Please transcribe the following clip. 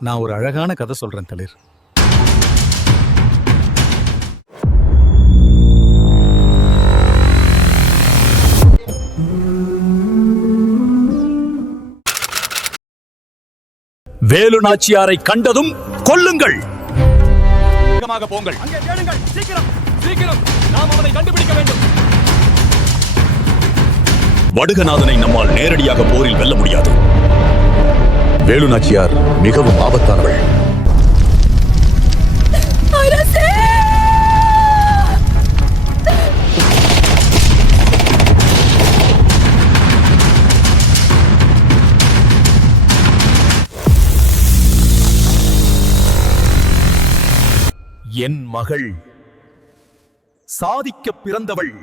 நான் ஒரு அழகான கதை சொல்றேன் தளிர். வேலு நாச்சியாரை கண்டதும் கொல்லுங்கள். வேகமாக போங்கள். அங்கே தேடுங்கள். சீக்கிரம் சீக்கிரம், நாம் அவனை கண்டுபிடிக்க வேண்டும். வடுகநாதனை நம்மால் நேரடியாக போரில் வெல்ல முடியாது. வேலு நாச்சியார் மிகவும் ஆபத்தானவள். என் மகள் சாதிக்க பிறந்தவள்.